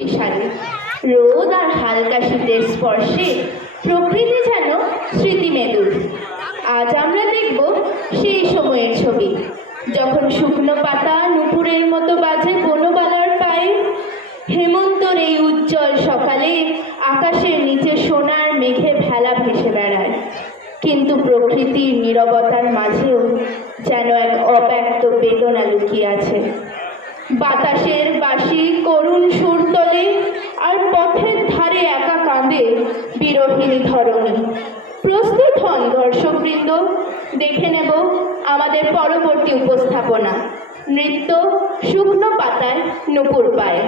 শাড়ি রোদ আর হালকা শীতের স্পর্শে প্রকৃতি যেন স্মৃতিমেদুর। আজ আমরা দেখব সেই সময়ের ছবি। যখন শুকনো পাতা নুপুরের মতো বাজে বনবালার পায়ে, হেমন্তর এই উজ্জ্বল সকালে আকাশের নিচে সোনার মেঘে ভেলা ভেসে বেড়ায়। কিন্তু প্রকৃতির নিরবতার মাঝেও যেন এক অব্যক্ত বেদনা লুকিয়ে আছে। বাতাসের বাসি করুণ সুর তোলে, আর পথের ধারে একা কাঁদে বিরহীন ধরণী। প্রস্তুত হন দর্শকবৃন্দ, দেখে নেব আমাদের পরবর্তী উপস্থাপনা, নৃত্য শুকনো পাতায় নুপুর পায়।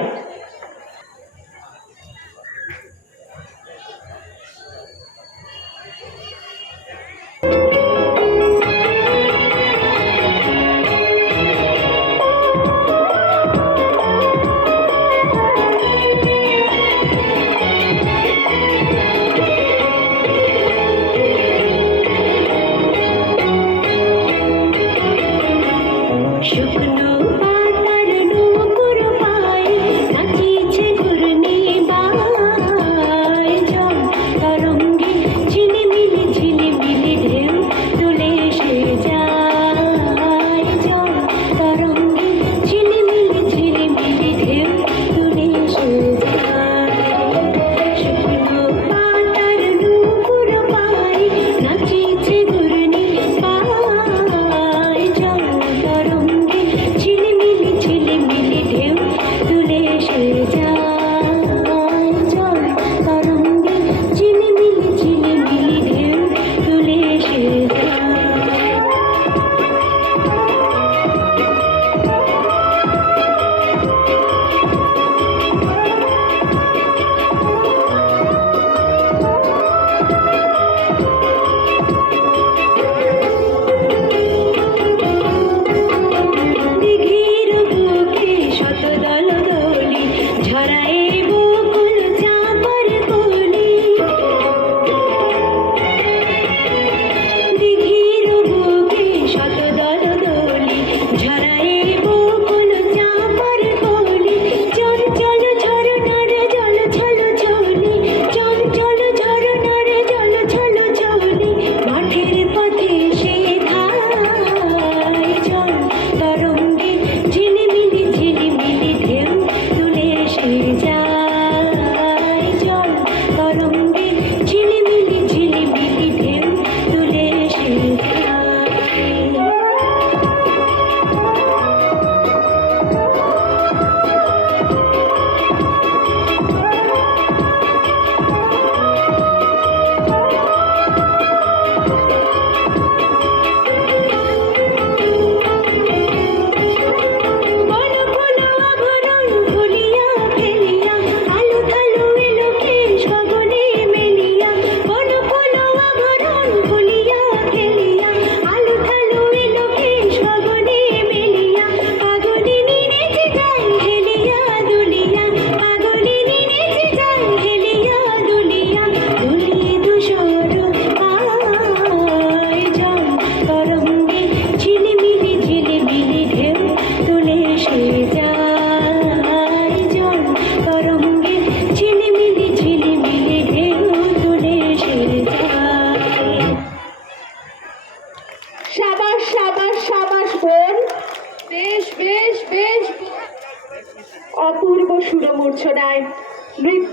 night.